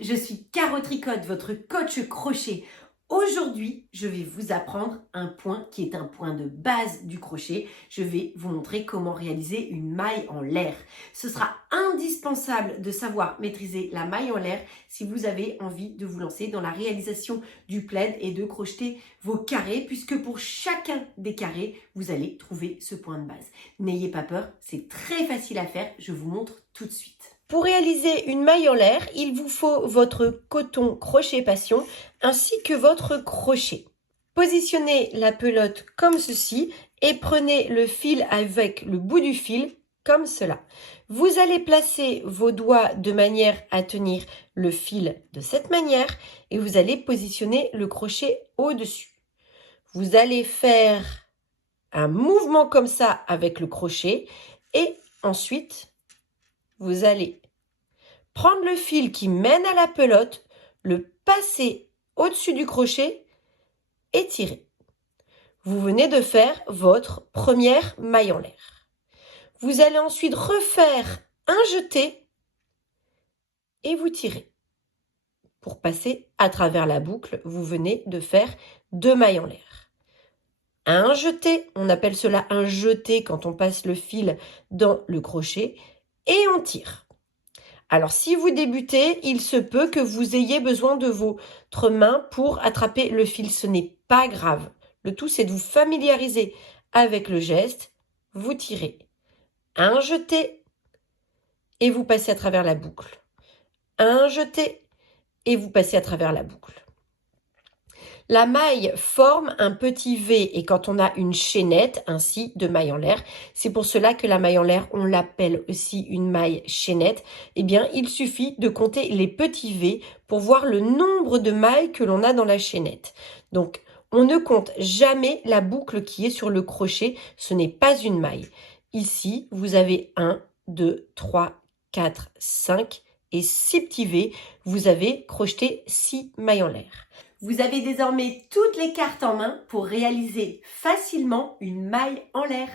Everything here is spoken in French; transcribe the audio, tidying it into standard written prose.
je suis Caro Tricotte, votre coach crochet. Aujourd'hui, je vais vous apprendre un point qui est un point de base du crochet. Je vais vous montrer comment réaliser une maille en l'air. Ce sera indispensable de savoir maîtriser la maille en l'air si vous avez envie de vous lancer dans la réalisation du plaid et de crocheter vos carrés, puisque pour chacun des carrés, vous allez trouver ce point de base. N'ayez pas peur, c'est très facile à faire. Je vous montre tout de suite. Pour réaliser une maille en l'air, il vous faut votre coton crochet passion ainsi que votre crochet. Positionnez la pelote comme ceci et prenez le fil avec le bout du fil comme cela. Vous allez placer vos doigts de manière à tenir le fil de cette manière et vous allez positionner le crochet au-dessus. Vous allez faire un mouvement comme ça avec le crochet et ensuite vous allez prendre le fil qui mène à la pelote, le passer au-dessus du crochet et tirer. Vous venez de faire votre première maille en l'air. Vous allez ensuite refaire un jeté et vous tirez. Pour passer à travers la boucle, vous venez de faire 2 mailles en l'air. Un jeté, on appelle cela un jeté quand on passe le fil dans le crochet et on tire. Alors, si vous débutez, il se peut que vous ayez besoin de votre main pour attraper le fil. Ce n'est pas grave. Le tout, c'est de vous familiariser avec le geste. Vous tirez. Un jeté et vous passez à travers la boucle. Un jeté et vous passez à travers la boucle. La maille forme un petit V et quand on a une chaînette ainsi de maille en l'air, c'est pour cela que la maille en l'air, on l'appelle aussi une maille chaînette. Eh bien, il suffit de compter les petits V pour voir le nombre de mailles que l'on a dans la chaînette. Donc, on ne compte jamais la boucle qui est sur le crochet, ce n'est pas une maille. Ici, vous avez 1, 2, 3, 4, 5 et 6 petits V. Vous avez crocheté 6 mailles en l'air. Vous avez désormais toutes les cartes en main pour réaliser facilement une maille en l'air.